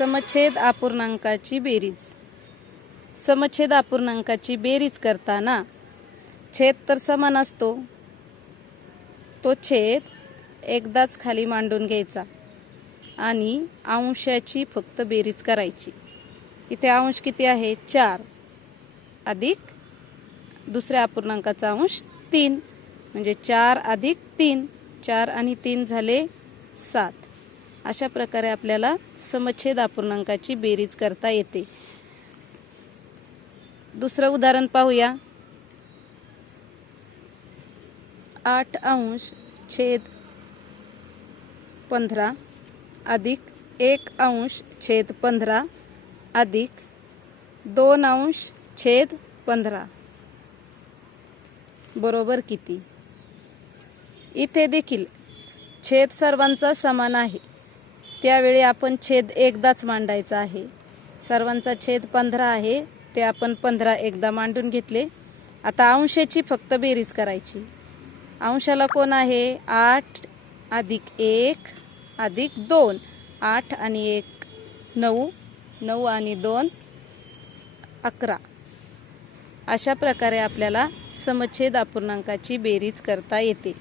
समछेद अपूर्णांकाची बेरीज। समछेद अपूर्णांकाची बेरीज करताना छेद तर समान असतो, तो छेद एकदाच खाली मांडून घ्यायचा आणि अंशाची फक्त बेरीज करायची। इथे अंश किती आहे 4 अधिक दुसऱ्या अपूर्णांकाचा अंश 3 म्हणजे 4 अधिक 3, 4 आणि 3 झाले 7। अशा प्रकारे आपल्याला समछेद अपूर्णांकाची बेरीज करता येते। दुसरं उदाहरण पाहूया। 8 अंश छेद 15 अधिक 1 अंश छेद 15 अधिक 2 अंश छेद 15 बरोबर किती? इथे देखील छेद सर्वांचा समान आहे, त्यावेळी आपण छेद एकदाच मांडायचा आहे। सर्वांचा छेद 15 आहे, ते आपण 15 एकदा मांडून घेतले। आता अंशाची फक्त बेरीज करायची। अंशाला कोण आहे 8 अधिक 1 अधिक 2, 8 आणि 1 9, 9 आणि 2 11। अशा प्रकारे आपल्याला समछेद अपूर्णांकाची बेरीज करता येते।